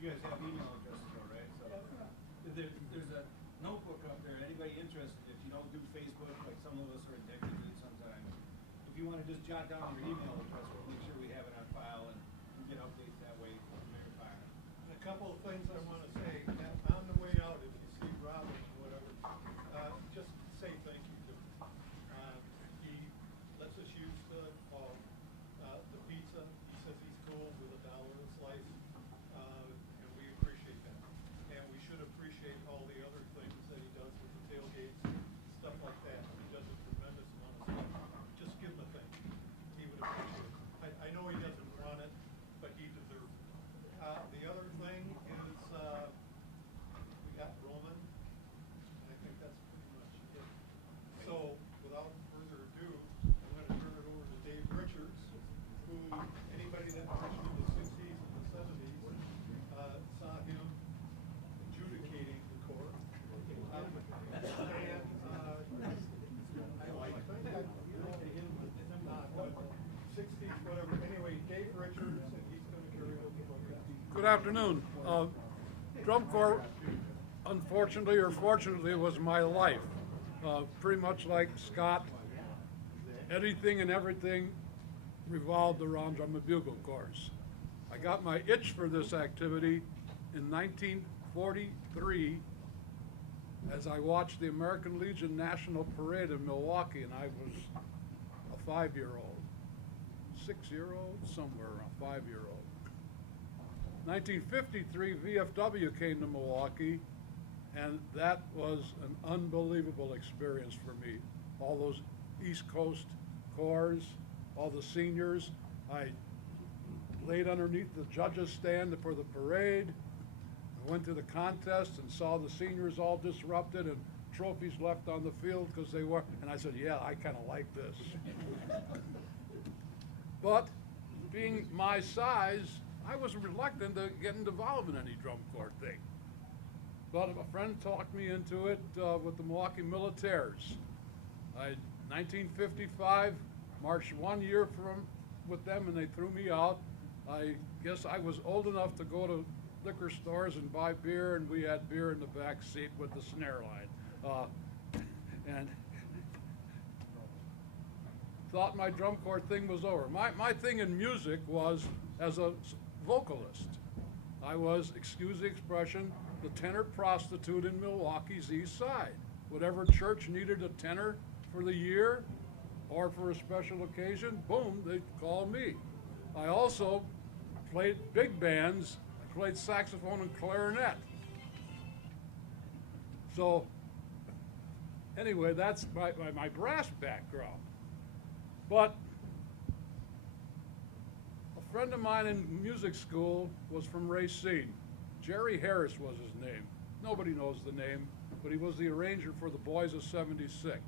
You guys have email addresses though, right? So there's a notebook up there. Anybody interested, if you don't do Facebook, like some of us are addicted to it sometimes, if you want to just jot down your email address, we'll make sure we have it on file and get updates that way from verifying. A couple of things I want to say. On the way out, if you see Robin or whatever, just say thank you to him. He lets us use the pizza. He says he's cool with $1 a slice, and we appreciate that. And we should appreciate all the other things that he does with the tailgates, stuff like that. He does a tremendous amount of stuff. Just give him a thank you. He would appreciate it. I know he doesn't want it, but he deserves it. The other thing is we got Roman, and I think that's pretty much it. So without further ado, I'm going to turn it over to Dave Richards, who anybody that watched in the 60s and the 70s saw him adjudicating the court. And 60s, whatever. Anyway, Dave Richards, and he's going to carry on the program. Good afternoon. Drum corps, unfortunately or fortunately, was my life. Pretty much like Scott, anything and everything revolved around drum and bugle corps. I got my itch for this activity in 1943 as I watched the American Legion National Parade in Milwaukee, and I was a 5-year-old, 6-year-old, somewhere around 5-year-old. 1953, VFW came to Milwaukee, and that was an unbelievable experience for me. All those East Coast corps, all the seniors. I laid underneath the judges' stand for the parade. I went to the contest and saw the seniors all disrupted and trophies left on the field because they were, and I said, yeah, I kind of like this. But being my size, I was reluctant to get involved in any drum corps thing. But a friend talked me into it with the Milwaukee Militaires. 1955, marched 1 year with them, and they threw me out. I guess I was old enough to go to liquor stores and buy beer, and we had beer in the back seat with the snare line. And thought my drum corps thing was over. My thing in music was as a vocalist. I was, excuse the expression, the tenor prostitute in Milwaukee's East Side. Whatever church needed a tenor for the year or for a special occasion, boom, they'd call me. I also played big bands. I played saxophone and clarinet. So anyway, that's my brass background. But a friend of mine in music school was from Racine. Jerry Harris was his name. Nobody knows the name, but he was the arranger for the Boys of 76.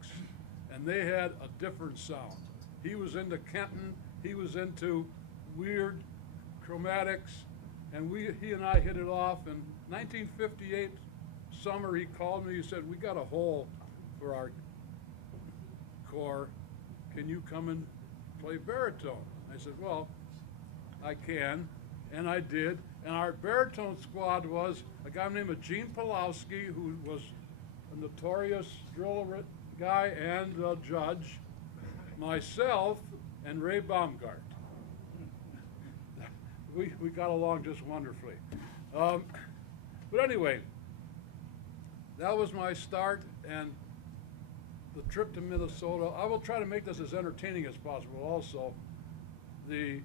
And they had a different sound. He was into Kenton, he was into weird chromatics, and he and I hit it off. In 1958 summer, he called me, he said, we got a hole for our corps. Can you come and play baritone? I said, well, I can, and I did. And our baritone squad was a guy named Gene Pulowski, who was a notorious drill guy and a judge, myself, and Ray Baumgart. We got along just wonderfully. But anyway, that was my start, and the trip to Minnesota. I will try to make this as entertaining as possible also. The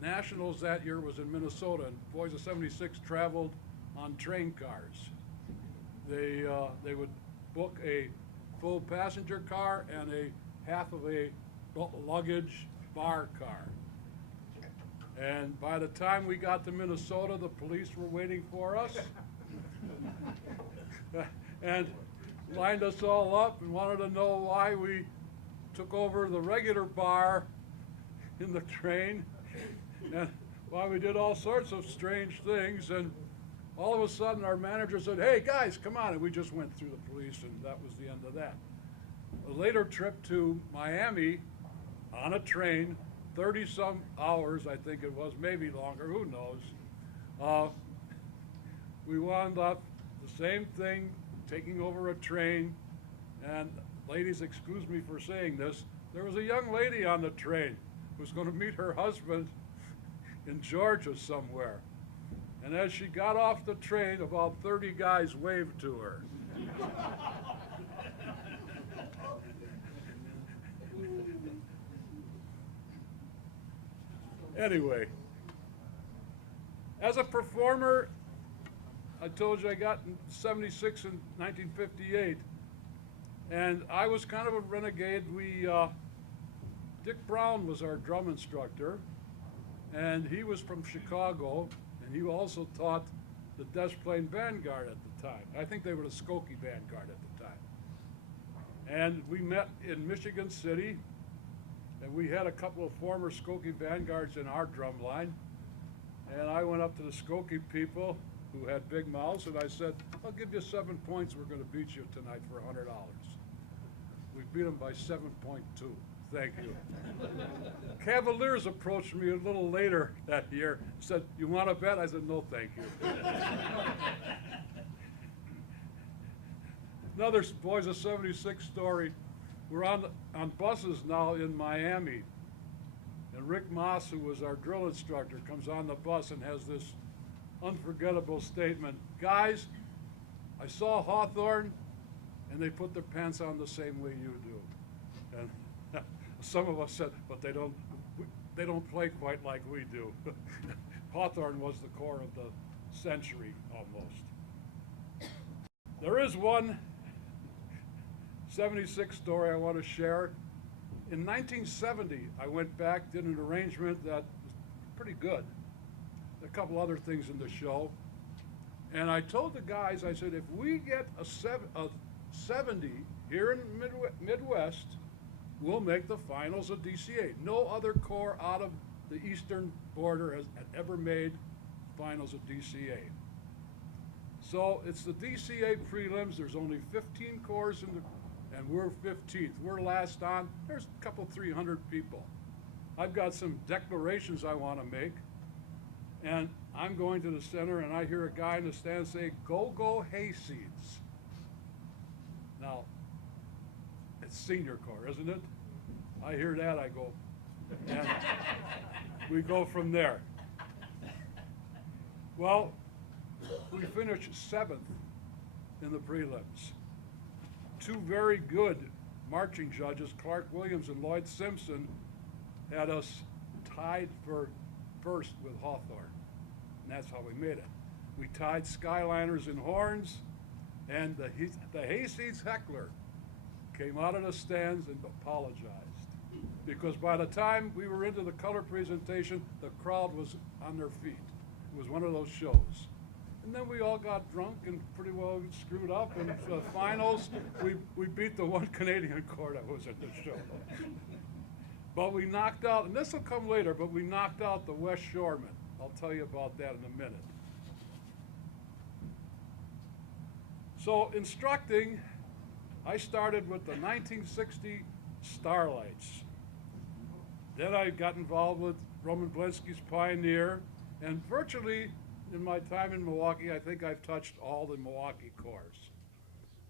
Nationals that year was in Minnesota, and Boys of 76 traveled on train cars. They would book a full passenger car and a half of a luggage bar car. And by the time we got to Minnesota, the police were waiting for us and lined us all up and wanted to know why we took over the regular bar in the train and why we did all sorts of strange things. And all of a sudden our manager said, hey guys, come on, and we just went through the police, and that was the end of that. A later trip to Miami on a train, 30-some hours I think it was, maybe longer, who knows. we wound up the same thing, taking over a train. And ladies, excuse me for saying this, there was a young lady on the train who was going to meet her husband in Georgia somewhere. And as she got off the train, about 30 guys waved to her. Anyway, as a performer, I told you I got in 76 and 1958, and I was kind of a renegade. Dick Brown was our drum instructor, and he was from Chicago, and he also taught the Des Plaines Vanguard at the time. I think they were the Skokie Vanguard at the time. And we met in Michigan City, and we had a couple of former Skokie Vanguards in our drum line. And I went up to the Skokie people who had big mouths, and I said, I'll give you 7 points, we're gonna beat you tonight for $100. We beat them by 7.2. Thank you. Cavaliers approached me a little later that year, said, you want to bet? I said, no, thank you. Another Boys of 76 story. We're on buses now in Miami, and Rick Moss, who was our drill instructor, comes on the bus and has this unforgettable statement. Guys, I saw Hawthorne, and they put their pants on the same way you do. And some of us said, but they don't play quite like we do. Hawthorne was the core of the century almost. There is one 76 story I want to share. In 1970, I went back, did an arrangement that was pretty good. A couple other things in the show. And I told the guys, I said, if we get a 70 here in Midwest, we'll make the finals of DC-8. No other corps out of the eastern border had ever made finals of DC-8. So it's the DC-8 prelims. There's only 15 corps in the, and we're 15th. We're last on. There's a couple 300 people. I've got some declarations I want to make, and I'm going to the center, and I hear a guy in the stand say, "Go, go, hayseeds." Now, it's senior corps, isn't it? I hear that, I go, and we go from there. Well, we finished 7th in the prelims. Two very good marching judges, Clark Williams and Lloyd Simpson, had us tied for first with Hawthorne, and that's how we made it. We tied Skyliners in horns, and the hayseeds heckler came out of the stands and apologized, because by the time we were into the color presentation, the crowd was on their feet. It was one of those shows. And then we all got drunk and pretty well screwed up, and the finals, we beat the one Canadian corps that was at the show. But we knocked out, and this will come later, but we knocked out the West Shoremen. I'll tell you about that in a minute. So instructing, I started with the 1960 Starlights. Then I got involved with Roman Blinsky's Pioneer, and virtually in my time in Milwaukee, I think I've touched all the Milwaukee corps.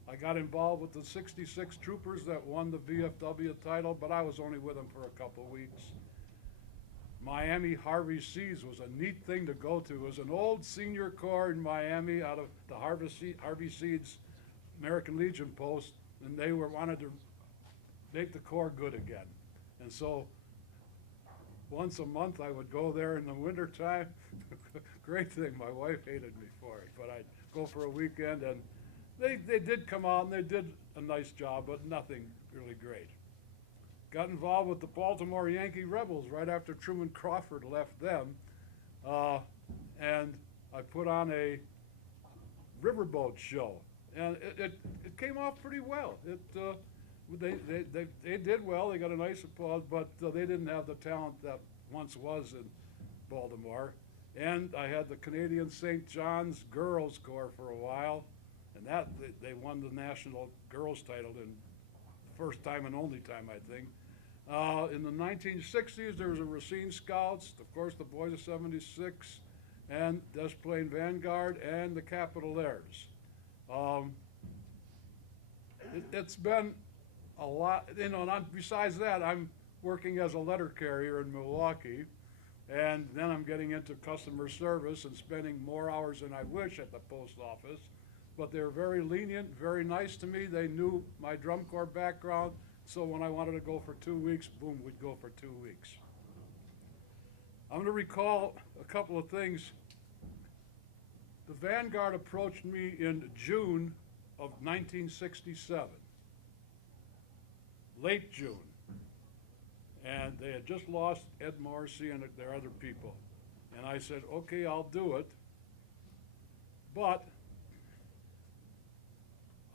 I got involved with the 66 troopers that won the VFW title, but I was only with them for a couple weeks. Miami Harvey Seas was a neat thing to go to. It was an old senior corps in Miami out of the Harvey Seas American Legion post, and they wanted to make the corps good again. And so once a month I would go there in the wintertime. Great thing, my wife hated me for it, but I'd go for a weekend, and they did come out and they did a nice job, but nothing really great. Got involved with the Baltimore Yankee Rebels right after Truman Crawford left them, and I put on a riverboat show, and it came off pretty well. They did well. They got a nice applause, but they didn't have the talent that once was in Baltimore. And I had the Canadian St. John's Girls Corps for a while, and that they won the national girls title in first time and only time, I think. In the 1960s, there was a Racine Scouts, of course, the Boys of 76, and Des Plaines Vanguard and the Capitolaires. It's been a lot, and besides that, I'm working as a letter carrier in Milwaukee, and then I'm getting into customer service and spending more hours than I wish at the post office. But they're very lenient, very nice to me. They knew my drum corps background, so when I wanted to go for 2 weeks, boom, we'd go for 2 weeks. I'm going to recall a couple of things. The Vanguard approached me in June of 1967, late June. And they had just lost Ed Morrissey and their other people. And I said, okay, I'll do it. But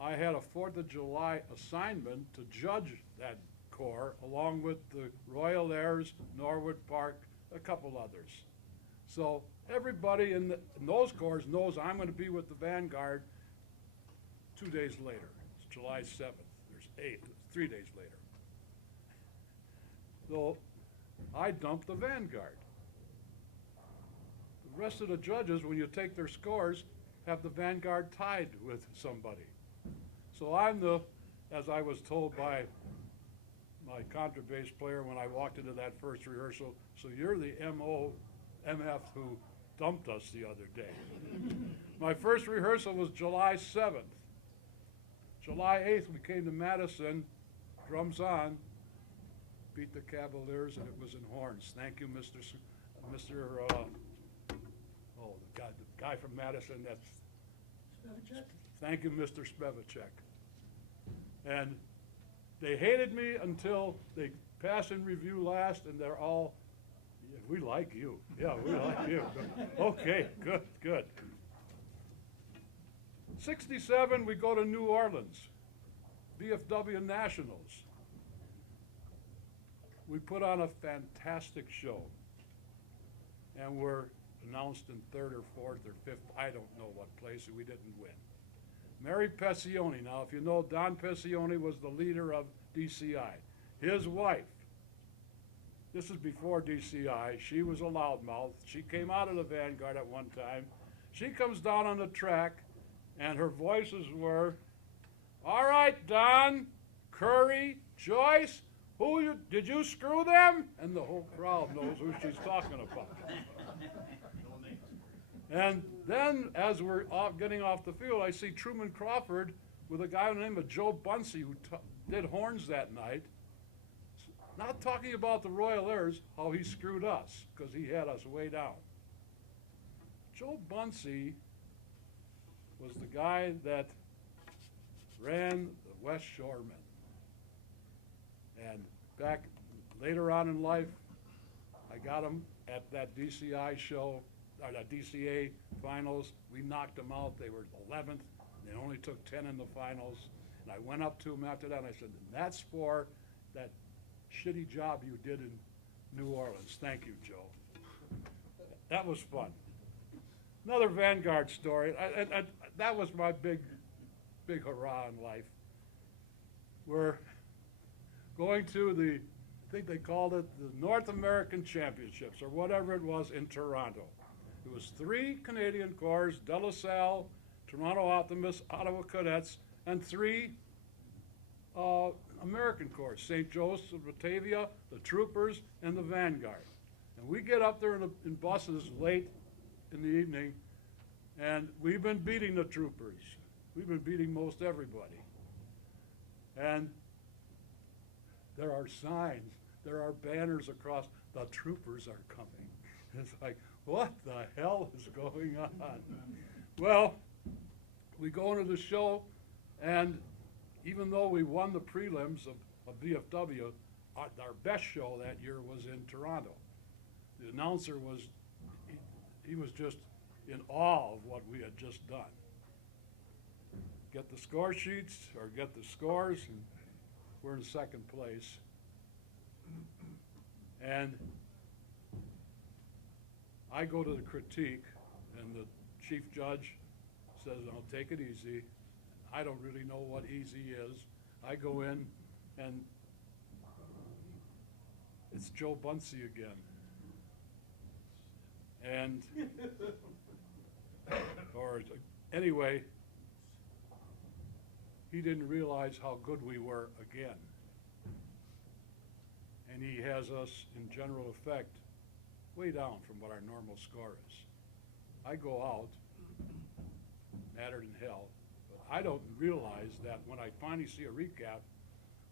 I had a 4th of July assignment to judge that corps, along with the Royal Airs, Norwood Park, a couple others. So everybody in those corps knows I'm going to be with the Vanguard 2 days later. It's July 7th. There's 3 days later. So I dumped the Vanguard. The rest of the judges, when you take their scores, have the Vanguard tied with somebody. So I'm as I was told by my contrabass player when I walked into that first rehearsal, so you're the MF who dumped us the other day. My first rehearsal was July 7th. July 8th, we came to Madison, drums on, beat the Cavaliers, and it was in horns. Thank you, the guy from Madison, that's, thank you, Mr. Spevacek. And they hated me until they passed in review last, and they're all, yeah, we like you. Yeah, we like you. Okay, good. 67, we go to New Orleans, Bfw Nationals. We put on a fantastic show, and we're announced in 3rd or 4th or 5th, I don't know what place, and we didn't win. Mary Pessioni, now if you know, Don Pessioni was the leader of DCI. His wife, this is before DCI, she was a loudmouth. She came out of the Vanguard at one time. She comes down on the track, and her voices were, all right, Don, Curry, Joyce, did you screw them? And the whole crowd knows who she's talking about. And then, as we're getting off the field, I see Truman Crawford with a guy by the name of Joe Bunsey who did horns that night. Not talking about the Royal Airs, how he screwed us, because he had us way down. Joe Bunsey was the guy that ran the West Shoremen. And back later on in life, I got him at that DCI show, or that DCA finals. We knocked them out. They were 11th. They only took 10 in the finals. And I went up to him after that and I said, that's for that shitty job you did in New Orleans. Thank you, Joe. That was fun. Another Vanguard story. That was my big hurrah in life. We're going to I think they called it the North American Championships or whatever it was in Toronto. It was 3 Canadian corps, De La Salle, Toronto Optimists, Ottawa Cadets, and 3 American corps, St. Joseph, Batavia, the Troopers, and the Vanguard. And we get up there in buses late in the evening, and we've been beating the Troopers. We've been beating most everybody. And there are signs, there are banners across, the Troopers are coming. It's like, what the hell is going on? Well, we go into the show, and even though we won the prelims of BFW, our best show that year was in Toronto. The announcer was, he was just in awe of what we had just done. Get the score sheets, or get the scores, and we're in 2nd place. And I go to the critique, and the chief judge says, "No, take it easy." I don't really know what easy is. I go in, and it's Joe Bunsey again. And, or anyway, he didn't realize how good we were again. And he has us in general effect way down from what our normal score is. I go out, madder than hell, but I don't realize that when I finally see a recap,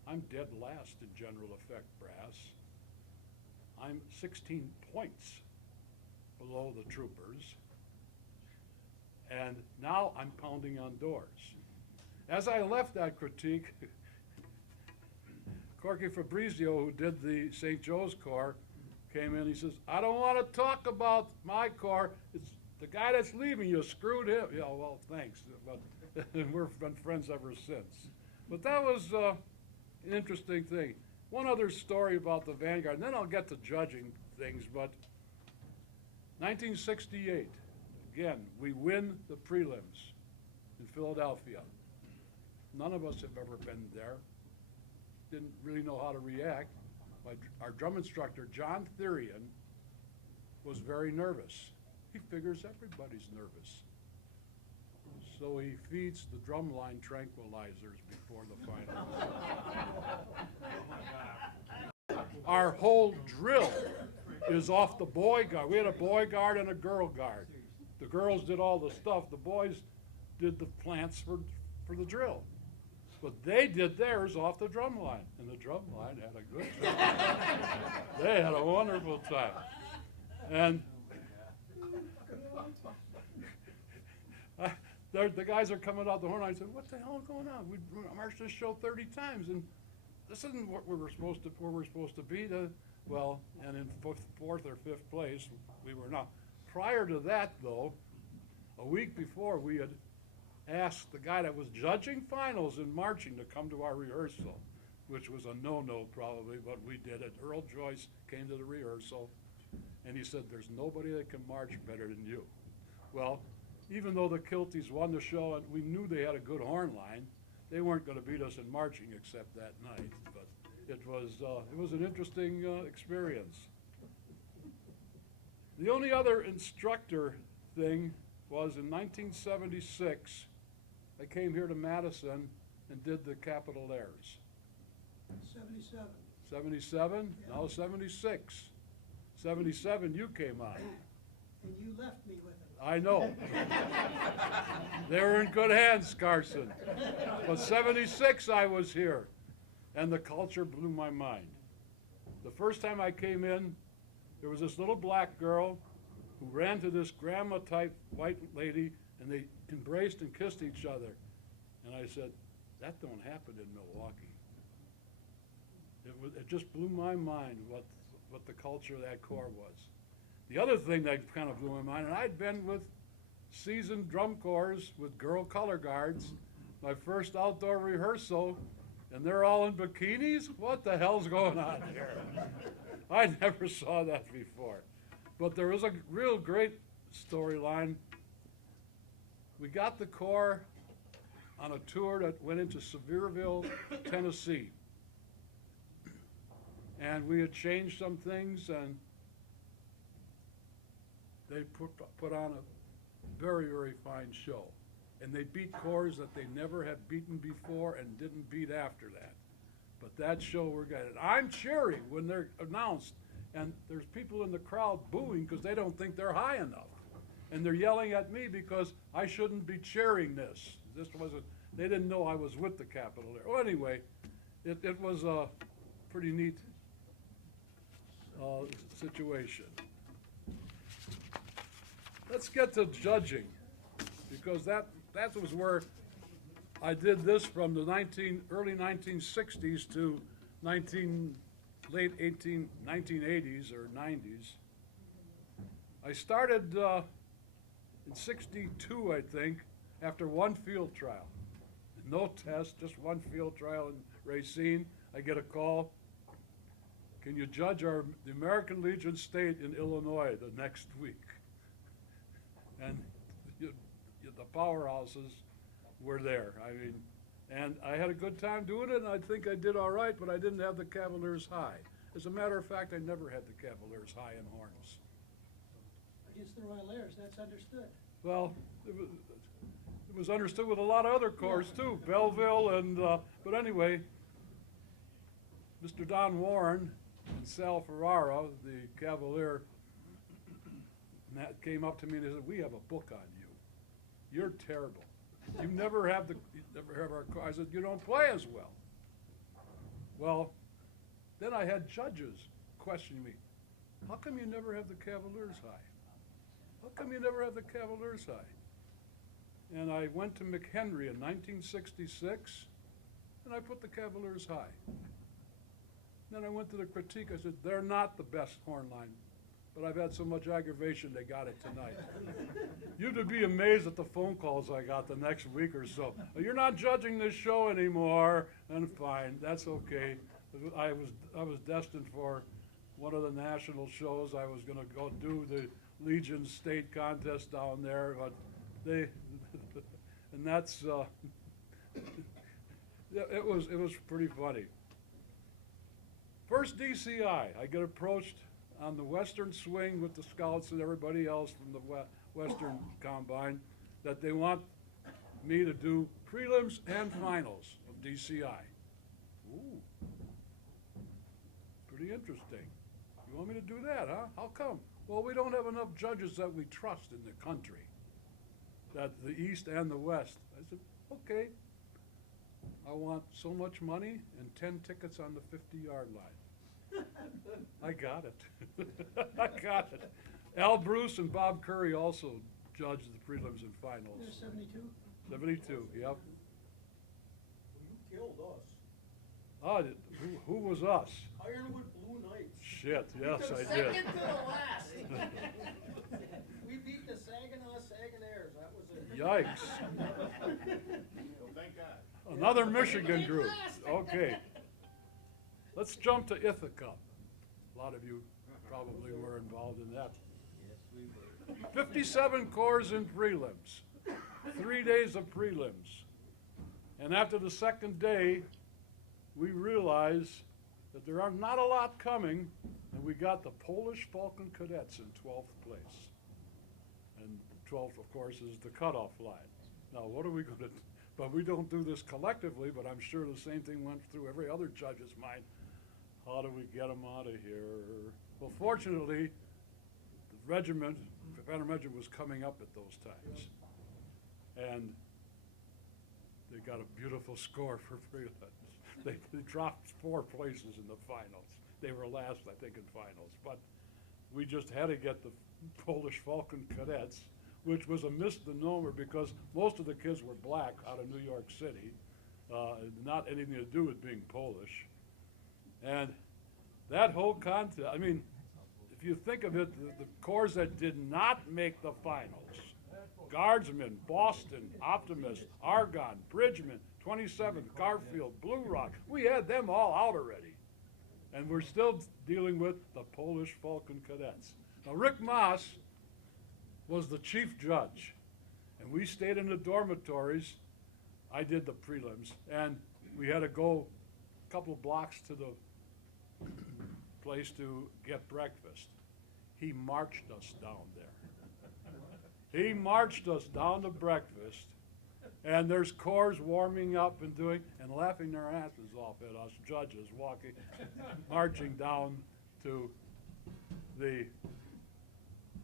I'm dead last in general effect brass. I'm 16 points below the troopers. And now I'm pounding on doors. As I left that critique, Corky Fabrizio, who did the St. Joe's Corps, came in. He says, "I don't want to talk about my corps. It's the guy that's leaving. You screwed him." Yeah, well, thanks. But we've been friends ever since. But that was an interesting thing. One other story about the Vanguard, and then I'll get to judging things. But 1968, again, we win the prelims in Philadelphia. None of us have ever been there. Didn't really know how to react. Our drum instructor, John Therian, was very nervous. He figures everybody's nervous. So he feeds the drumline tranquilizers before the final. Our whole drill is off the boy guard. We had a boy guard and a girl guard. The girls did all the stuff. The boys did the plants for the drill. But they did theirs off the drum line, and the drum line had a good time. They had a wonderful time. And the guys are coming out the horn. I said, "What the hell is going on? We marched this show 30 times, and this isn't what we were supposed to. Where we're supposed to be." Well, and in fourth or fifth place, we were not. Prior to that, though, a week before, we had asked the guy that was judging finals in marching to come to our rehearsal, which was a no-no probably, but we did it. Earl Joyce came to the rehearsal, and he said, "There's nobody that can march better than you." Well, even though the Kilties won the show and we knew they had a good horn line, they weren't going to beat us in marching except that night. But it was an interesting experience. The only other instructor thing was in 1976, I came here to Madison and did the capital airs. 77. 77? Yeah. No, 76. 77, you came on. And you left me with it. I know. They were in good hands, Carson. But 76, I was here, and the culture blew my mind. The first time I came in, there was this little black girl who ran to this grandma-type white lady, and they embraced and kissed each other. And I said, "That don't happen in Milwaukee." It just blew my mind what the culture of that corps was. The other thing that kind of blew my mind, and I'd been with seasoned drum corps with girl color guards, my first outdoor rehearsal, and they're all in bikinis? What the hell's going on here? I never saw that before. But there was a real great storyline. We got the corps on a tour that went into Sevierville, Tennessee. And we had changed some things, and they put on a very, very fine show. And they beat corps that they never had beaten before and didn't beat after that. But that show we're getting. I'm cheering when they're announced, and there's people in the crowd booing because they don't think they're high enough. And they're yelling at me because I shouldn't be cheering this. They didn't know I was with the Capitol there. Well, anyway, it was a pretty neat situation. Let's get to judging, because that was where I did this from the early 1960s to late 1980s or 90s. I started in 62, I think, after one field trial. No test, just one field trial in Racine. I get a call. Can you judge the American Legion State in Illinois the next week? And the powerhouses were there. I mean, and I had a good time doing it, and I think I did all right, but I didn't have the Cavaliers high. As a matter of fact, I never had the Cavaliers high in horns. against the Royal Airs, that's understood. Well, it was understood with a lot of other corps too, Belleville and, but anyway, Mr. Don Warren and Sal Ferrara, the Cavalier, came up to me and they said, "We have a book on you. You're terrible. You never have our corps." I said, "You don't play as well." Well, then I had judges questioning me. "How come you never have the Cavaliers high? How come you never have the Cavaliers high?" And I went to McHenry in 1966, and I put the Cavaliers high. Then I went to the critique. I said, "They're not the best horn line, but I've had so much aggravation they got it tonight." You'd be amazed at the phone calls I got the next week or so. "You're not judging this show anymore," and fine, that's okay. I was destined for one of the national shows. I was going to go do the Legion State contest down there, but they, and that's, it was pretty funny. First DCI, I get approached on the Western swing with the scouts and everybody else from the Western Combine that they want me to do prelims and finals of DCI. Ooh, pretty interesting. You want me to do that, huh? How come? Well, we don't have enough judges that we trust in the country, that the East and the West. I said, okay. I want so much money and 10 tickets on the 50-yard line. I got it. I got it. Al Bruce and Bob Curry also judged the prelims and finals. There's 72? 72, yep. You killed us. Ah, who was us? Ironwood Blue Knights. Shit, yes, We took I did. second to the last. We beat the Saginaw Saginairs. That was it. Yikes. Well, thank God. Another Michigan group. Okay. Let's jump to Ithaca. A lot of you probably were involved in that. Yes, we were. 57 corps in prelims. 3 days of prelims. And after the second day, we realized that there are not a lot coming, and we got the Polish Falcon Cadets in 12th place. And 12th, of course, is the cutoff line. Now, what are we going to do? But we don't do this collectively, but I'm sure the same thing went through every other judge's mind. How do we get them out of here? Well, fortunately, the regiment, the Phantom Regiment, was coming up at those times. And they got a beautiful score for prelims. They dropped 4 places in the finals. They were last, I think, in finals. But we just had to get the Polish Falcon Cadets, which was a misnomer because most of the kids were black out of New York City, not anything to do with being Polish. And that whole contest, I mean, if you think of it, the corps that did not make the finals, Guardsmen, Boston, Optimist, Argonne, Bridgman, 27th, Garfield, Blue Rock, we had them all out already. And we're still dealing with the Polish Falcon Cadets. Now, Rick Moss was the chief judge, and we stayed in the dormitories. I did the prelims, and we had to go a couple of blocks to the place to get breakfast. He marched us down there. He marched us down to breakfast, and there's corps warming up and doing, and laughing their asses off at us judges walking, marching down to the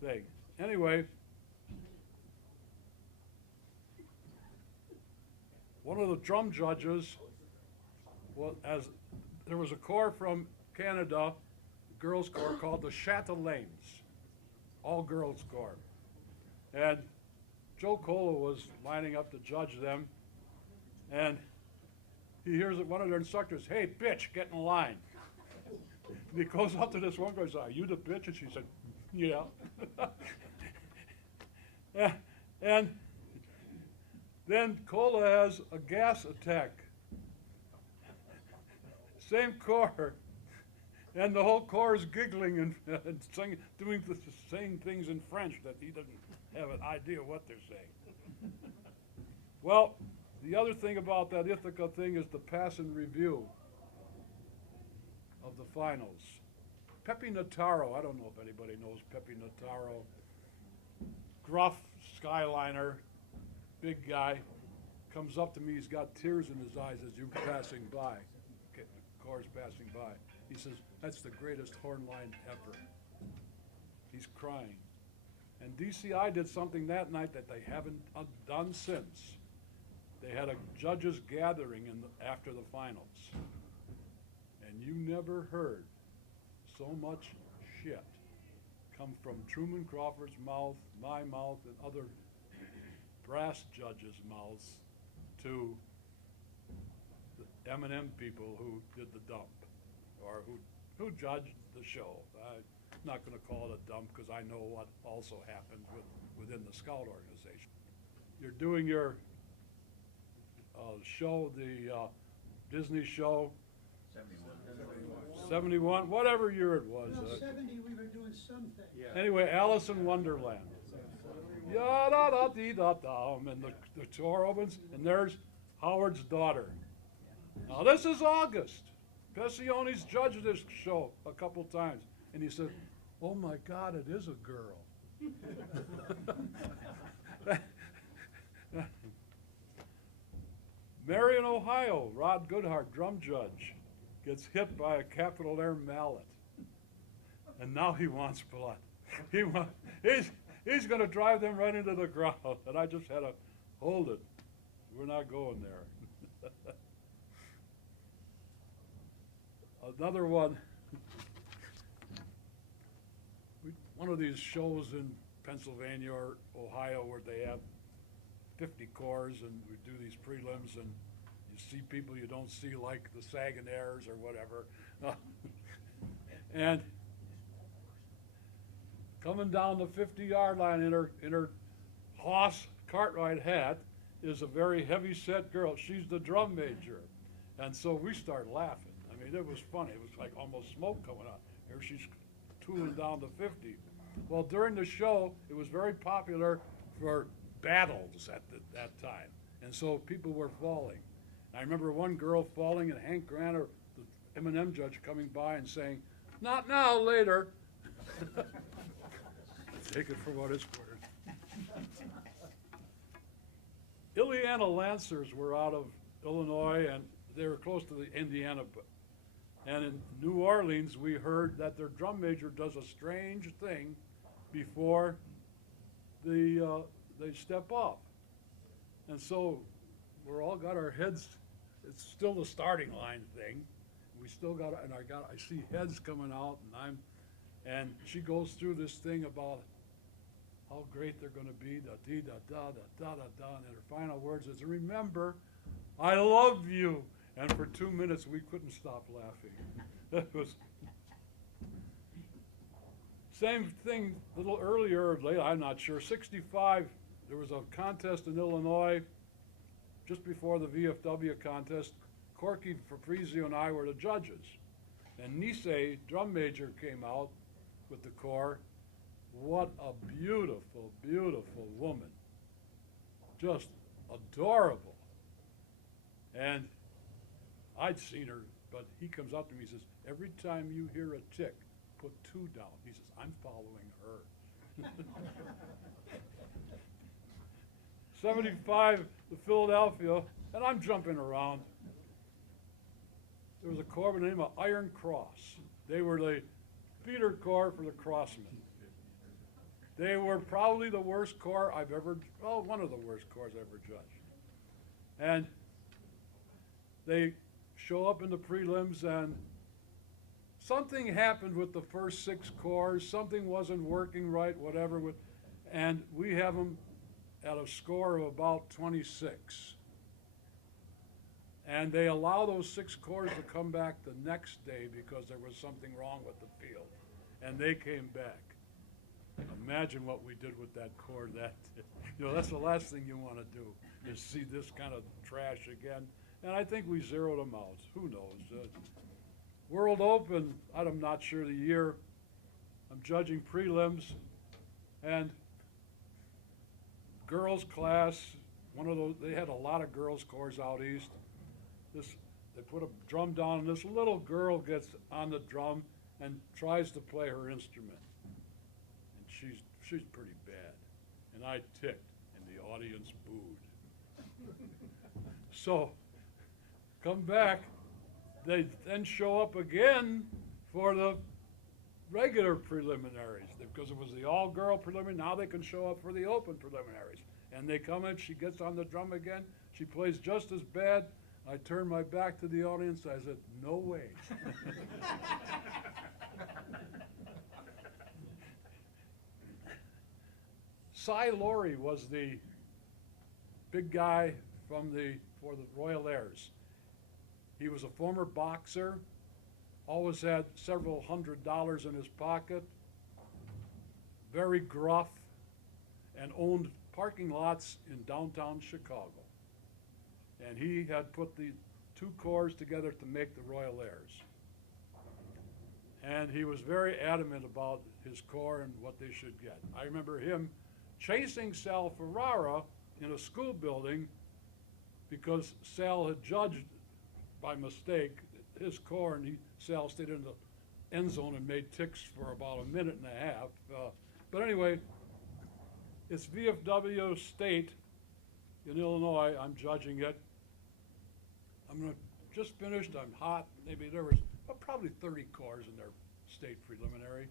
thing. Anyway, one of the drum judges, there was a corps from Canada, a girls' corps called the Chatelaines, all girls' corps. And Joe Cola was lining up to judge them, and he hears that one of their instructors, "Hey, bitch, get in line." And he goes up to this one girl and says, "Are you the bitch?" And she said, "Yeah." And then Cola has a gas attack. Same corps. And the whole corps is giggling and singing, saying things in French that he doesn't have an idea what they're saying. Well, the other thing about that Ithaca thing is the pass and review of the finals. Pepe Nataro, I don't know if anybody knows Pepe Nataro. gruff Skyliner, big guy, comes up to me, he's got tears in his eyes as you're passing by, the car's passing by. He says, "That's the greatest horn line ever." He's crying. And DCI did something that night that they haven't done since. They had a judges gathering after the finals. And you never heard so much shit come from Truman Crawford's mouth, my mouth, and other brass judges' mouths to the M&M people who did the dump, or who judged the show. I'm not going to call it a dump because I know what also happened within the Scout organization. You're doing your show, the Disney show, 71, whatever year it was. Well, 70, we were doing something. Anyway, Alice in Wonderland. Ya-da-da-dee-da-dum, and the tour opens, and there's Howard's daughter. Now this is August. Pessione's judged this show a couple times, and he said, "Oh my God, it is a girl." Marion, Ohio, Rod Goodhart, drum judge, gets hit by a capital Air mallet, and now he wants blood. He's going to drive them right into the ground, and I just had to hold it. We're not going there. Another one. One of these shows in Pennsylvania or Ohio where they have 50 cores, and we do these prelims, and you see people you don't see, like the Saganairs or whatever. And coming down the 50-yard line in her Haas Cartwright hat is a very heavy-set girl. She's the drum major. And so we start laughing. I mean, it was funny. It was like almost smoke coming out. Here she's tooling down the 50. Well, during the show, it was very popular for battles at that time. And so people were falling. I remember one girl falling, and Hank Granter, the M&M judge, coming by and saying, "Not now, later." Take it for what it's worth. Indiana Lancers were out of Illinois, and they were close to the Indiana. And in New Orleans, we heard that their drum major does a strange thing before they step up. And so we're all got our heads, it's still the starting line thing. We still got, and I see heads coming out, and she goes through this thing about how great they're going to be, da-dee-da-da-da-da-da-da, and her final words is, "Remember, I love you." And for 2 minutes, we couldn't stop laughing. That was same thing a little earlier or later, I'm not sure. 65, there was a contest in Illinois just before the VFW contest. Corky Fabrizio and I were the judges. And Nisei, drum major, came out with the corps. What a beautiful, beautiful woman. Just adorable. And I'd seen her, but he comes up to me and says, "Every time you hear a tick, put 2 down." He says, "I'm following her." 75 to Philadelphia, and I'm jumping around. There was a corps by the name of Iron Cross. They were the feeder corps for the Crossmen. They were probably the worst corps I've ever, well, one of the worst corps I ever judged. And they show up in the prelims, and something happened with the first 6 corps. Something wasn't working right, whatever. And we have them at a score of about 26. And they allow those 6 corps to come back the next day because there was something wrong with the field. And they came back. Imagine what we did with that corps that day. That's the last thing you want to do, is see this kind of trash again. And I think we zeroed them out. Who knows? World Open, I'm not sure the year. I'm judging prelims, and girls class, one of those, they had a lot of girls corps out east. They put a drum down, and this little girl gets on the drum and tries to play her instrument. And she's pretty bad. and I ticked, and the audience booed. So, come back, they then show up again for the regular preliminaries, because it was the all-girl preliminary, now they can show up for the open preliminaries. And they come in, she gets on the drum again, she plays just as bad. I turned my back to the audience, I said, no way. Cy Laurie was the big guy for the Royal Airs. He was a former boxer, always had several $100s in his pocket, very gruff, and owned parking lots in downtown Chicago. And he had put the two corps together to make the Royal Airs. And he was very adamant about his corps and what they should get. I remember him chasing Sal Ferrara in a school building because Sal had judged by mistake his corps, and Sal stayed in the end zone and made ticks for about a minute and a half. But anyway, it's VFW State in Illinois. I'm judging it. Just finished, I'm hot. Maybe there was probably 30 corps in their state preliminary.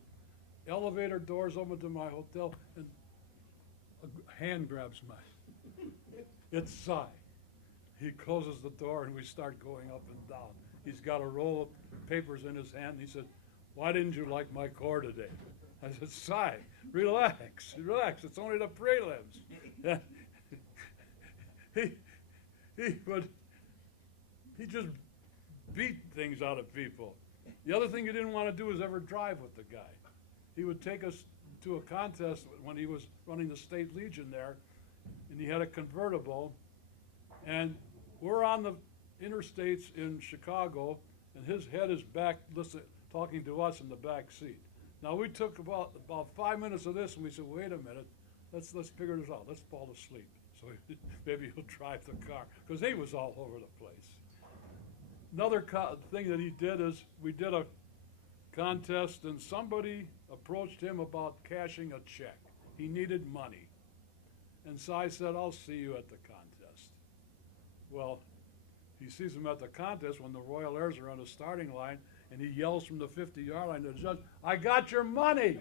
Elevator doors open to my hotel, and a hand grabs it's Cy. He closes the door, and we start going up and down. He's got a roll of papers in his hand, and he said, "Why didn't you like my corps today?" I said, "Cy, relax, relax. It's only the prelims." He just beat things out of people. The other thing he didn't want to do was ever drive with the guy. He would take us to a contest when he was running the State Legion there, and he had a convertible, and we're on the interstates in Chicago, and his head is back talking to us in the back seat. Now we took about 5 minutes of this, and we said, wait a minute, let's figure this out. Let's fall asleep. So maybe he'll drive the car, because he was all over the place. Another thing that he did is we did a contest, and somebody approached him about cashing a check. He needed money. And Cy said, "I'll see you at the contest." Well, he sees him at the contest when the Royal Airs are on the starting line, and he yells from the 50-yard line to the judge, "I got your money!"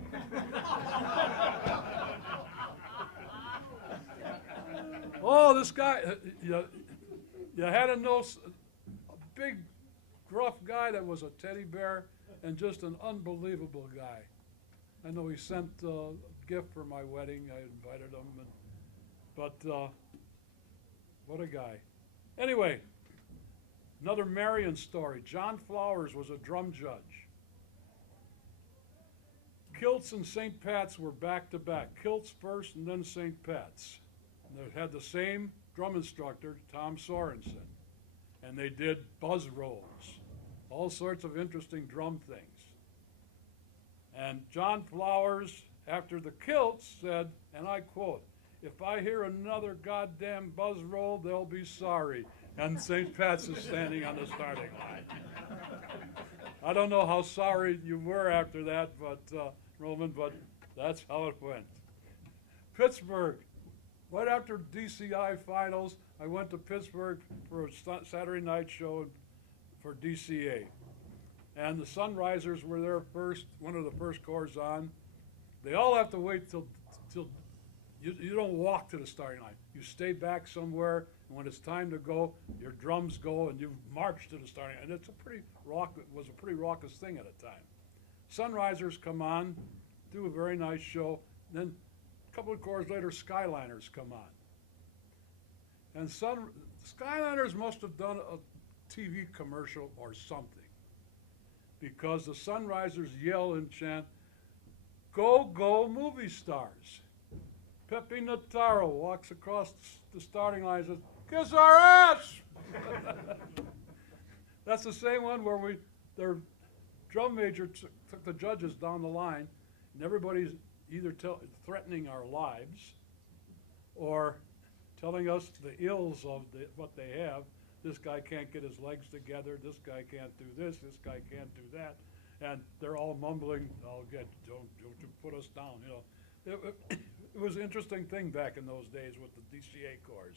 Oh, this guy, you had to know a big, gruff guy that was a teddy bear and just an unbelievable guy. I know he sent a gift for my wedding. I invited him, but what a guy. Anyway, another Marion story. John Flowers was a drum judge. Kilts and St. Pat's were back to back. Kilts first and then St. Pat's. And they had the same drum instructor, Tom Sorensen. And they did buzz rolls, all sorts of interesting drum things. And John Flowers, after the kilts, said, and I quote, "If I hear another goddamn buzz roll, they'll be sorry." And St. Pat's is standing on the starting line. I don't know how sorry you were after that, but Roman, but that's how it went. Pittsburgh. Right after DCI finals, I went to Pittsburgh for a Saturday night show for DCA. And the Sunrisers were there first, one of the first corps on. They all have to wait till you don't walk to the starting line. You stay back somewhere, and when it's time to go, your drums go, and you march to the starting line. And it was a pretty raucous thing at the time. Sunrisers come on, do a very nice show, then a couple of corps later, Skyliners come on. And Skyliners must have done a TV commercial or something, because the Sunrisers yell and chant, "Go, go, movie stars." Pepe Nataro walks across the starting line and says, "Kiss our ass!" That's the same one where their drum major took the judges down the line, and everybody's either threatening our lives or telling us the ills of what they have. This guy can't get his legs together, this guy can't do this guy can't do that. And they're all mumbling, don't you put us down, It It was an interesting thing back in those days with the DCA corps.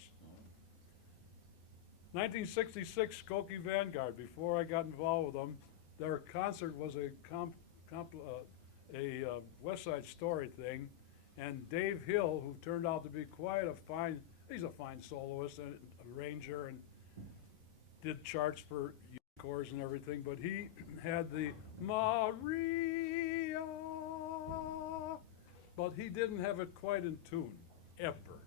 1966 Skokie Vanguard, before I got involved with them, their concert was a West Side Story thing, and Dave Hill, who turned out to be he's a fine soloist and arranger and did charts for corps and everything, but he had the Maria, but he didn't have it quite in tune, ever.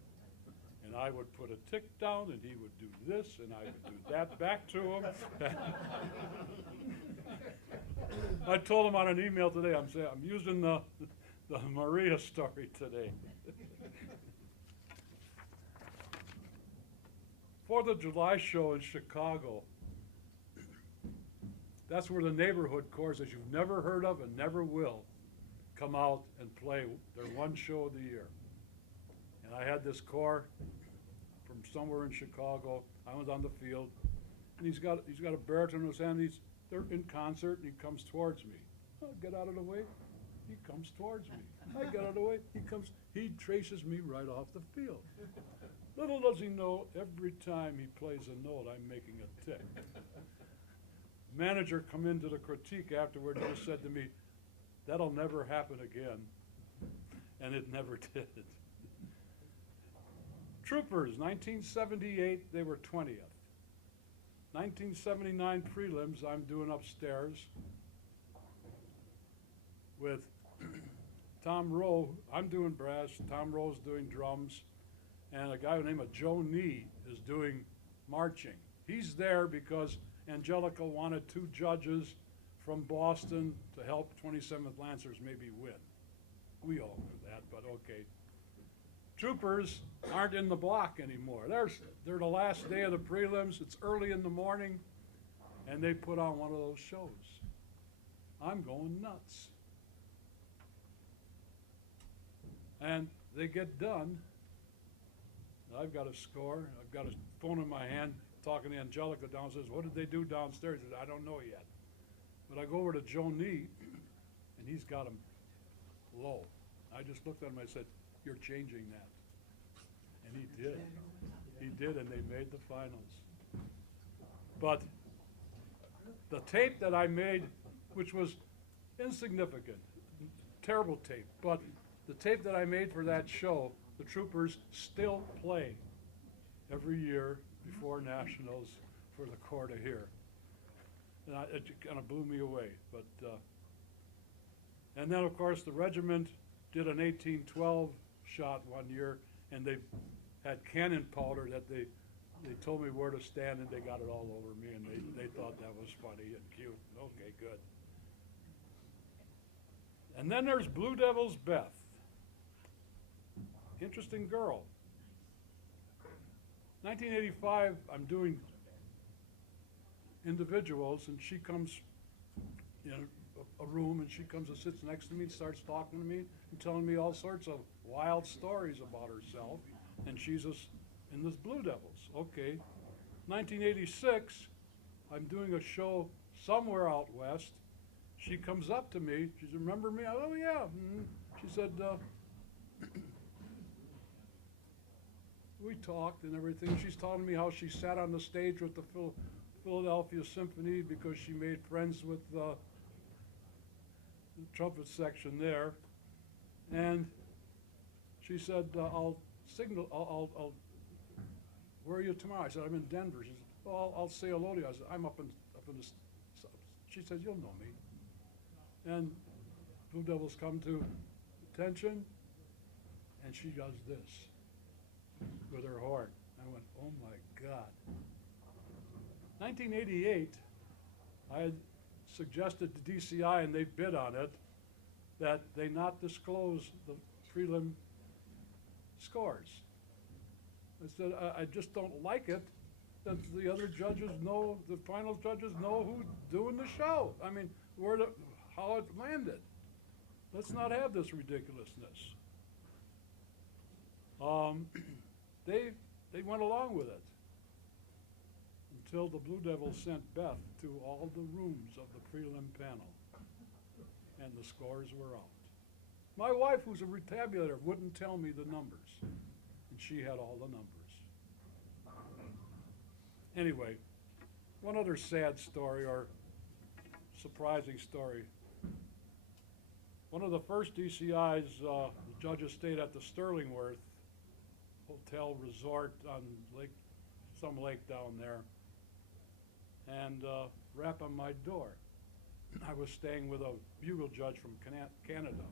And I would put a tick down, and he would do this, and I would do that back to him. I told him on an email today, I'm using the Maria story today. 4th of July show in Chicago. That's where the neighborhood corps that you've never heard of and never will come out and play their one show of the year. And I had this corps from somewhere in Chicago. I was on the field, and he's got a baritone in his hand. They're in concert, and he comes towards me. I get out of the way. He comes towards me. I get out of the way. He traces me right off the field. Little does he know, every time he plays a note, I'm making a tick. Manager come into the critique afterward and just said to me, "That'll never happen again." And it never did. Troopers, 1978, they were 20th. 1979 prelims, I'm doing upstairs with Tom Rowe. I'm doing brass, Tom Rowe's doing drums, and a guy named Joe Nee is doing marching. He's there because Angelica wanted 2 judges from Boston to help 27th Lancers maybe win. We all knew that, but okay. Troopers aren't in the block anymore. They're the last day of the prelims. It's early in the morning, and they put on one of those shows. I'm going nuts. And they get done. I've got a score. I've got a phone in my hand talking to Angelica downstairs. What did they do downstairs? I said, I don't know yet. But I go over to Joe Nee, and he's got them low. I just looked at him, I said, "You're changing that." And he did. He did, and they made the finals. But the tape that I made, which was insignificant, terrible tape, but the tape that I made for that show, the Troopers still play every year before Nationals for the corps to hear. And it kind of blew me away. But and then, of course, the regiment did an 1812 shot one year, and they had cannon powder that they told me where to stand, and they got it all over me, and they thought that was funny and cute. Okay, good. And then there's Blue Devils Beth. Interesting girl. 1985, I'm doing individuals, and she comes in a room, and she comes and sits next to me and starts talking to me and telling me all sorts of wild stories about herself, and she's in this Blue Devils. Okay. 1986, I'm doing a show somewhere out west. She comes up to me. She said, "Remember me?" "Oh, yeah." She said, we talked and everything. She's telling me how she sat on the stage with the Philadelphia Symphony because she made friends with the trumpet section there. And she said, I'll where are you tomorrow? I said, "I'm in Denver." She said, "Well, I'll say hello to you." I said, "I'm up in the." She said, "You'll know me." And Blue Devils come to attention, and she does this with her horn. I went, "Oh my God." 1988, I had suggested to DCI, and they bid on it, that they not disclose the prelim scores. I said, I just don't like it that the other judges know, the final judges know who's doing the show. I mean, how it landed. Let's not have this ridiculousness. They went along with it until the Blue Devils sent Beth to all the rooms of the prelim panel, and the scores were out. My wife, who's a retabulator, wouldn't tell me the numbers, and she had all the numbers. Anyway, one other sad story or surprising story. One of the first DCIs, the judges stayed at the Sterlingworth Hotel Resort on some lake down there, and rap on my door. I was staying with a Bugle judge from Canada,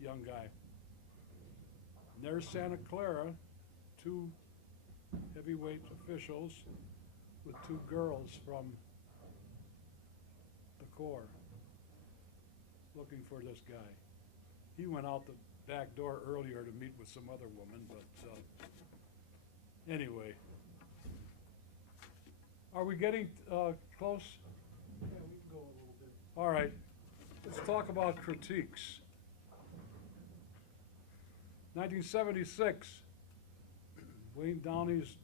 young guy. And there's Santa Clara, two heavyweight officials with two girls from the Corps looking for this guy. He went out the back door earlier to meet with some other woman, but anyway. Are we getting close? Yeah, we can go a little bit. All right, let's talk about critiques. 1976, Wayne Downey's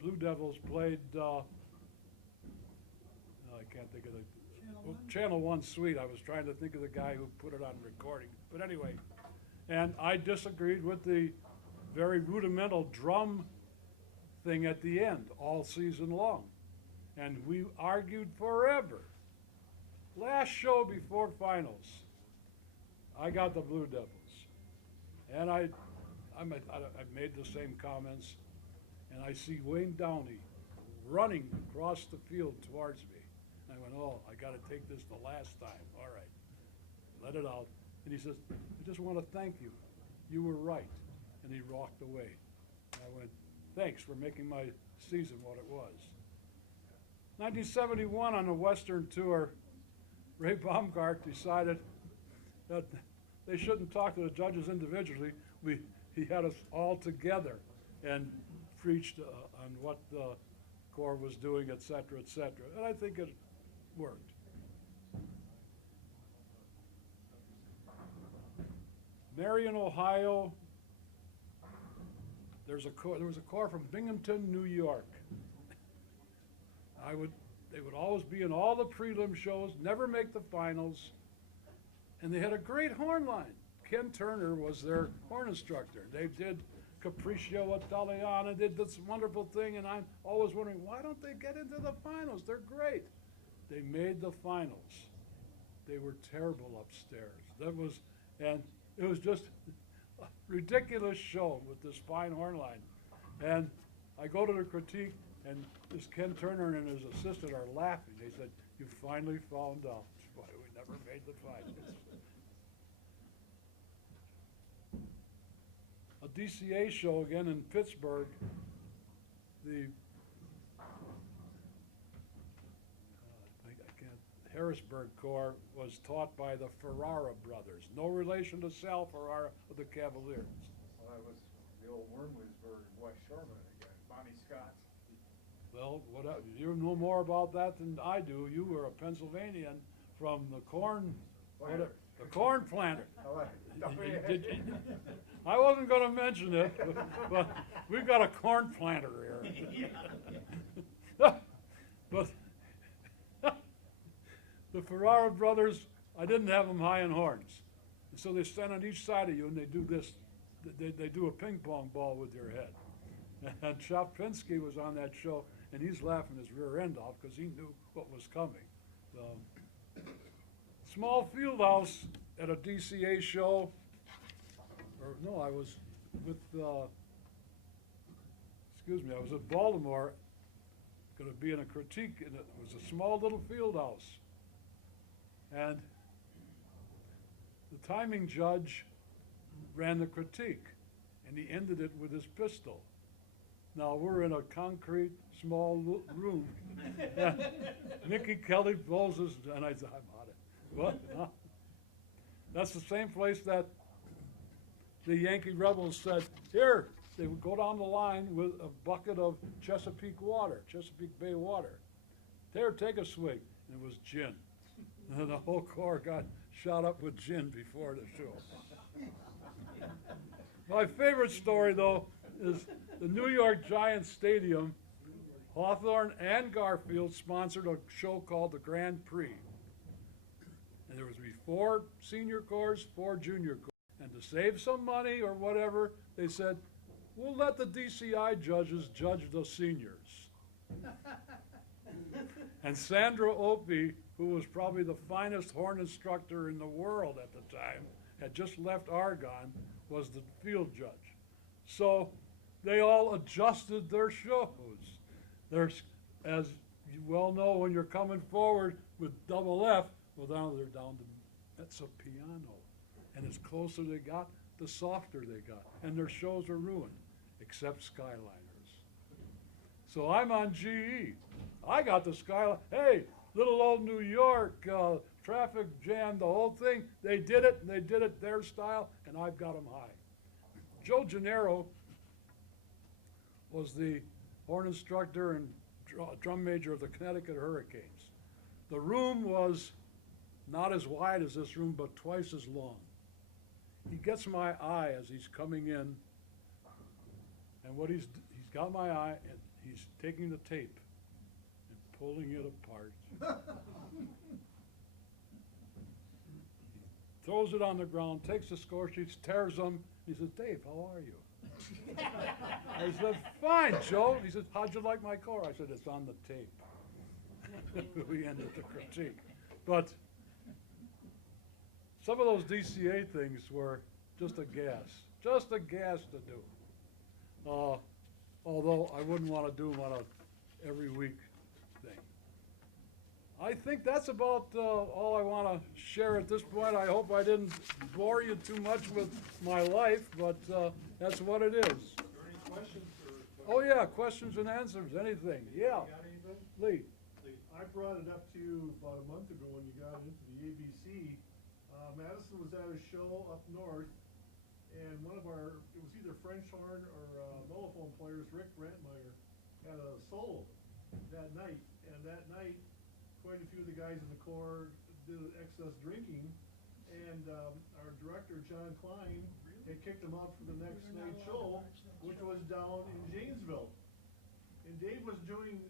Blue Devils played, I can't think of the, Channel 1 Suite. I was trying to think of the guy who put it on recording. But anyway, and I disagreed with the very rudimental drum thing at the end all season long. And we argued forever. Last show before finals, I got the Blue Devils. And I made the same comments, and I see Wayne Downey running across the field towards me. I went, oh, I got to take this the last time. All right, let it out. And he says, I just want to thank you. You were right. And he walked away. And I went, thanks for making my season what it was. 1971 on the Western Tour, Ray Baumgart decided that they shouldn't talk to the judges individually. He had us all together and preached on what the Corps was doing, et cetera, and I think it worked. Marion, Ohio, there was a Corps from Binghamton, New York. They would always be in all the prelim shows, never make the finals, and they had a great horn line. Ken Turner was their horn instructor. They did Capriccio Italiana, did this wonderful thing, and I'm always wondering, why don't they get into the finals? They're great. They made the finals. They were terrible upstairs. And it was just a ridiculous show with this fine horn line. And I go to the critique, and this Ken Turner and his assistant are laughing. They said, you finally found out why we never made the finals. A DCA show again in Pittsburgh. Harrisburg Corps was taught by the Ferrara brothers. No relation to Sal Ferrara of the Cavaliers. Well, that was the old Wormleysburg West Shoreman again, Bonnie Scott. Well, you know more about that than I do. You were a Pennsylvanian from the corn, the corn planter. I wasn't going to mention it, but we've got a corn planter here. But the Ferrara brothers, I didn't have them high in horns. And so they stand on each side of you and they do this. They do a ping pong ball with your head. And Shopinski was on that show, and he's laughing his rear end off because he knew what was coming. Small field house at a DCA show. I was with, I was at Baltimore, going to be in a critique, and it was a small little field house. And the timing judge ran the critique, and he ended it with his pistol. Now, we're in a concrete, small room. Mickey Kelly blows his, and I said, I'm on it. What? Huh? That's the same place that the Yankee Rebels said, here, they would go down the line with a bucket of Chesapeake Bay water. There, take a swig. And it was gin. And the whole Corps got shot up with gin before the show. My favorite story, though, is the New York Giants Stadium. Hawthorne and Garfield sponsored a show called the Grand Prix. And there was to be 4 senior corps, 4 junior corps. And to save some money or whatever, they said, we'll let the DCI judges judge the seniors. And Sandra Opie, who was probably the finest horn instructor in the world at the time, had just left Argonne, was the field judge. So they all adjusted their shows. There's, as you well know, when you're coming forward with double F, well, now they're down to mezzo piano. And as closer they got, the softer they got. And their shows are ruined, except Skyliners. So I'm on GE. I got the Skyline. Hey, little old New York, traffic jam, the whole thing. They did it, and they did it their style, and I've got them high. Joe Gennaro was the horn instructor and drum major of the Connecticut Hurricanes. The room was not as wide as this room, but twice as long. He gets my eye as he's coming in, and what he's got my eye, and he's taking the tape and pulling it apart. He throws it on the ground, takes the score sheets, tears them. He says, Dave, how are you? I said, fine, Joe. He said, how'd you like my car? I said, it's on the tape. We ended the critique. But some of those DCA things were just a gas to do. Although I wouldn't want to do them on a every week thing. I think that's about all I want to share at this point. I hope I didn't bore you too much with my life, but that's what it is. Are there any questions or? Oh yeah, questions and answers, anything. Yeah, Got anything? Lee. I brought it up to you about a month ago when you got into the ABC. Madison was at a show up north, and it was either French horn or mellophone players, Rick Brantmeyer, had a solo that night. And that night, quite a few of the guys in the Corps did excess drinking, and our director, John Klein, had kicked them out for the next night's show, which was down in Janesville. And Dave was doing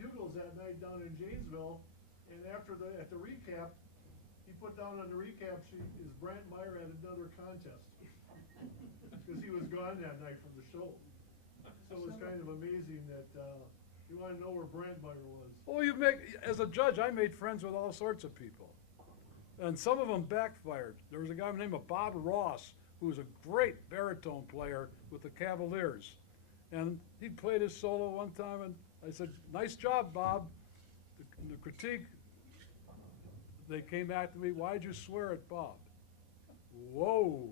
bugles that night down in Janesville, and at the recap, he put down on the recap sheet is Brantmeyer at another contest. Because he was gone that night from the show. So it was kind of amazing that, you wanna know where Brantmeyer was. Well, as a judge, I made friends with all sorts of people. And some of them backfired. There was a guy named Bob Ross, who was a great baritone player with the Cavaliers. And he played his solo one time, and I said, nice job, Bob. The critique, they came back to me, why'd you swear at Bob? Whoa,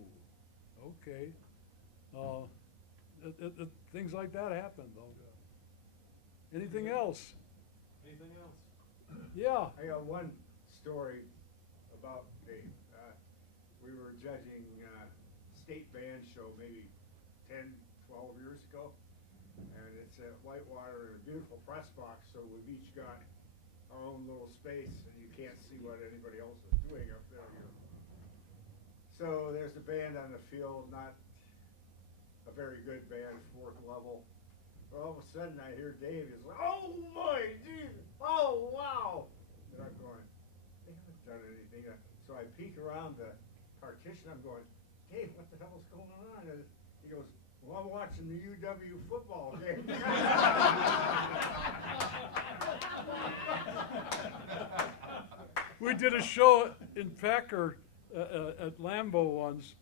okay. Things like that happen, though. Anything else? Anything else? Yeah. I got one story about Dave. We were judging state band show maybe 10, 12 years ago. And it's at Whitewater in a beautiful press box, so we've each got our own little space, and you can't see what anybody else is doing up there. So there's a band on the field, not a very good band, 4th level. But all of a sudden I hear Dave is like, oh my geez, oh wow. And I'm going, they haven't done anything. So I peek around the partition, I'm going, Dave, what the hell is going on? And he goes, well, I'm watching the UW football game. We did a show in Packer at Lambeau once,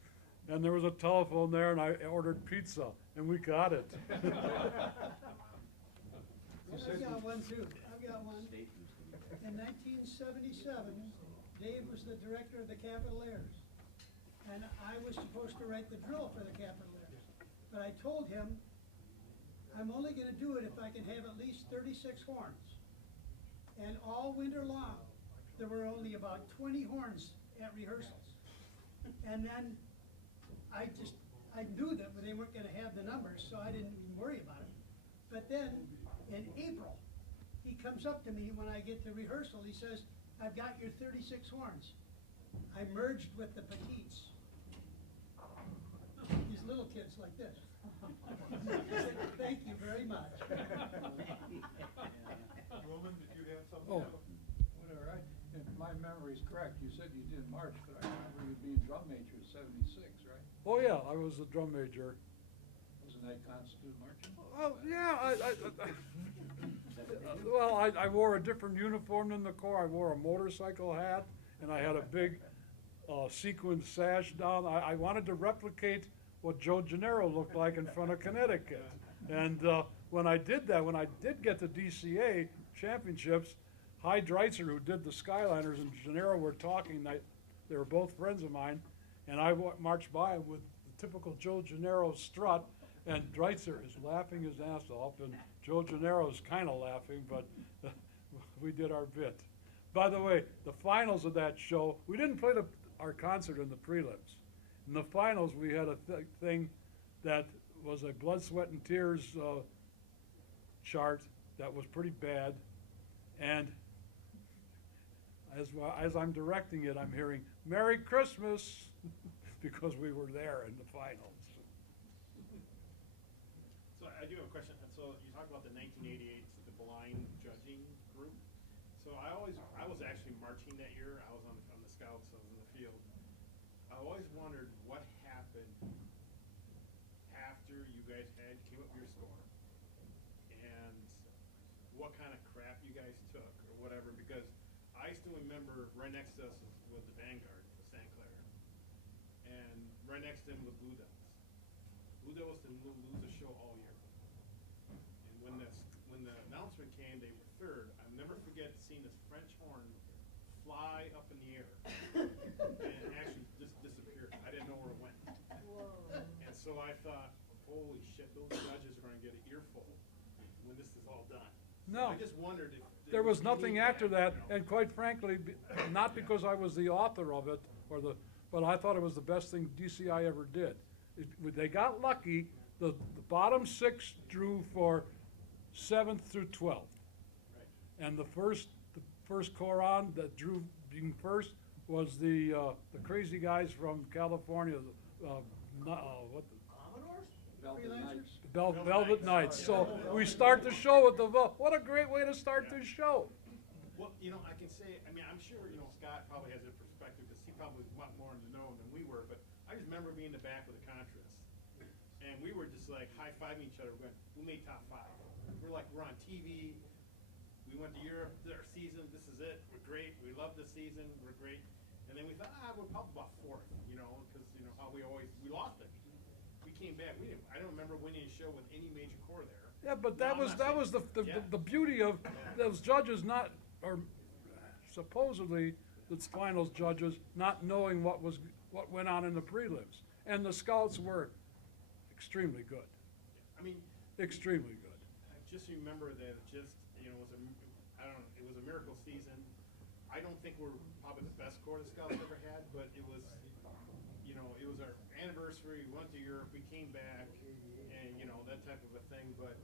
and there was a telephone there, and I ordered pizza, and we got it. I've got one too. I've got one. In 1977, Dave was the director of the Cavaliers, and I was supposed to write the drill for the Cavaliers. But I told him, I'm only gonna do it if I can have at least 36 horns. And all winter long, there were only about 20 horns at rehearsals. And then I knew that they weren't gonna have the numbers, so I didn't even worry about it. But then, in April, he comes up to me when I get to rehearsal, he says, I've got your 36 horns. I merged with the petites. These little kids like this. Thank you very much. Roman, did you have something? Oh. Whatever, if my memory is correct, you said you did March, but I remember you being drum major in '76, right? Oh, yeah, I was the drum major. Wasn't that constitute marching? Oh, yeah, well, I wore a different uniform than the Corps. I wore a motorcycle hat, and I had a big sequined sash down. I wanted to replicate what Joe Gennaro looked like in front of Connecticut. And when I did that, when I did get the DCA championships, Hy Dreitzer, who did the Skyliners, and Gennaro were talking. They were both friends of mine, and I marched by with the typical Joe Gennaro strut, and Dreitzer is laughing his ass off, and Joe Gennaro's kind of laughing, but we did our bit. By the way, the finals of that show, we didn't play our concert in the prelims. In the finals, we had a thing that was a blood, sweat, and tears chart that was pretty bad, and as I'm directing it, I'm hearing "Merry Christmas" because we were there in the finals. So I do have a question. So you talked about the 1988, the blind judging group. So I was actually marching that year. I was on the scouts. I was in the field. I always wondered what happened after you guys came up with your score, and what kind of crap you guys took or whatever. Because I still remember right next to us was the Vanguard, the St. Clair, and right next to them the Blue Devils. Blue Devils didn't lose a show all year. And when the announcement came, they were third. I'll never forget seeing this French horn fly up in the air and actually just disappear. I didn't know where it went. Whoa. And so I thought, holy shit, those judges are going to get an earful when this is all done. No. I just wondered if There was nothing after that, you know? and quite frankly, not because I was the author of it, but I thought it was the best thing DCI ever did. They got lucky. The bottom six drew for 7th through 12th, and the first corps on that drew being first was the crazy guys from California. What the? Commodores? Velvet Knights. So we start the show with what a great way to start this show. Well, you know, I can say, I mean, I'm sure, you know, Scott probably has a perspective because he probably was a lot more in the know than we were, but I just remember being in the back with the Contras. And we were just like high-fiving each other, going, we made top 5. We're like, we're on TV. We went to Europe, did our season, this is it, we're great, we love the season, we're great. And then we thought, we're probably about 4th, you know, because, you know, how we lost it. We came back, I don't remember winning a show with any major corps there. Yeah, but No, that I'm was not saying- the beauty of those judges or supposedly the finals judges not knowing what went on in the prelims, and the scouts were extremely good, I mean, extremely good. I just remember that it just, you know, it was a miracle season. I don't think we're probably the best corps the Scouts ever had, but it was, you know, it was our anniversary, we went to Europe, we came back, and, you know, that type of a thing, but,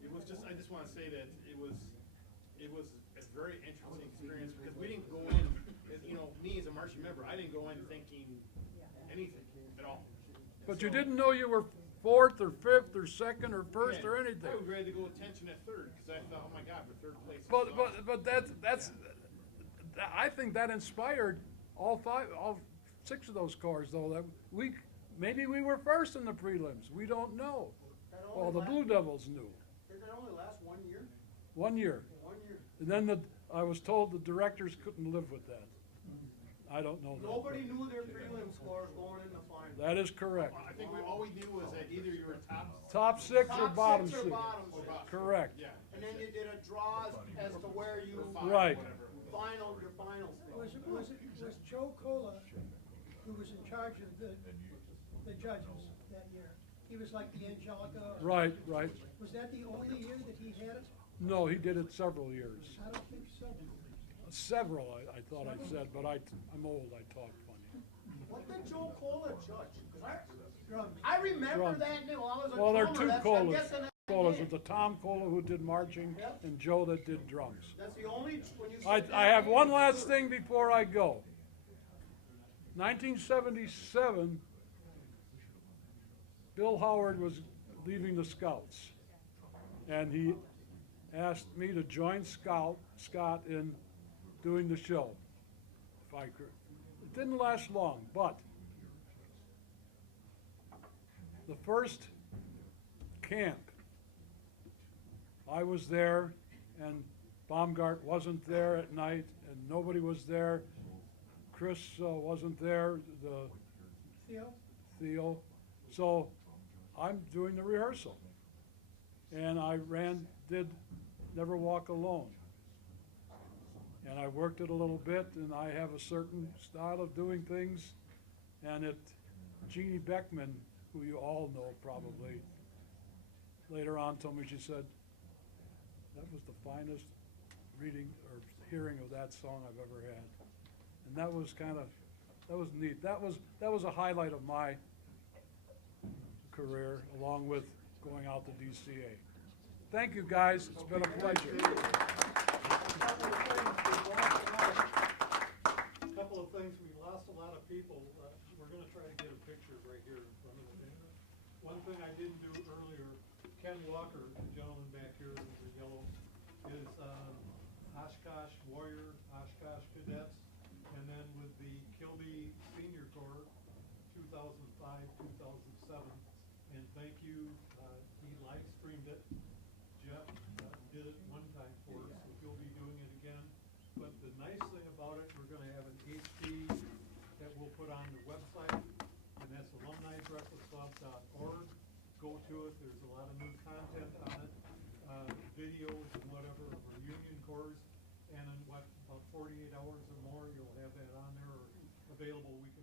it was just, I just wanna say that it was a very interesting experience, because we didn't go in, you know, me as a marching member, I didn't go in thinking anything at all. But you didn't know you were 4th or 5th or 2nd or 1st or anything. I was ready to go attention at 3rd, because I thought, oh my God, we're 3rd place. But that's I think that inspired all 6 of those corps, though, that maybe we were first in the prelims. We don't know. Well, the Blue Devils knew. Did that only last 1 year? 1 year. 1 year. And then I was told the directors couldn't live with that. I don't know that. Nobody knew their prelim scores going in the final. That is correct. I think all we knew was that either you were Top 6 or Top bottom 6 or 6. bottom or 6. bottom. Correct. Yeah. And then you did a draw as to where you Right. your finals. Was Joe Cola, who was in charge of the judges that year, he was like the Angelica? Right. Was that the only year that he had it? No, he did it several years. I don't think so. Several, I thought I said, but I'm old, I talk funny. What did Joe Cola judge? 'Cause Drums. I remember Drums. that name. I was a Well, there are drummer. two I'm Colas. guessing that Colas, name. with the Tom Cola who did marching Yep. and Joe that did drums. That's the only, when you I said that have name, one you last knew. thing before I go. 1977, Bill Howard was leaving the Scouts, and he asked me to join Scott in doing the show, if I could. Didn't last long, but the first camp, I was there, and Baumgart wasn't there at night, and nobody was there. Chris wasn't there, Theo. So I'm doing the rehearsal. And I did Never Walk Alone. And I worked it a little bit, and I have a certain style of doing things. And Jeannie Beckman, who you all know probably, later on told me, she said, that was the finest reading or hearing of that song I've ever had. And that was neat. That was a highlight of my career, along with going out to DCA. Thank you, guys. It's been a pleasure. Couple of things, we lost a lot of people. We're gonna try to get a picture right here in front of the banner. One thing I didn't do earlier, Ken Walker, the gentleman back here in the yellow, is Oshkosh Warrior, Oshkosh Cadets, and then with the Kilby Senior Corps, 2005, 2007. And thank you, he live streamed it. Jeff did it one time for us, so he'll be doing it again. But the nice thing about it, we're gonna have an HD that we'll put on the website, and that's alumnibreakfastclub.org. Go to it, there's a lot of new content on it, videos and whatever of our union corps. And in about 48 hours or more, you'll have that on there or available. We can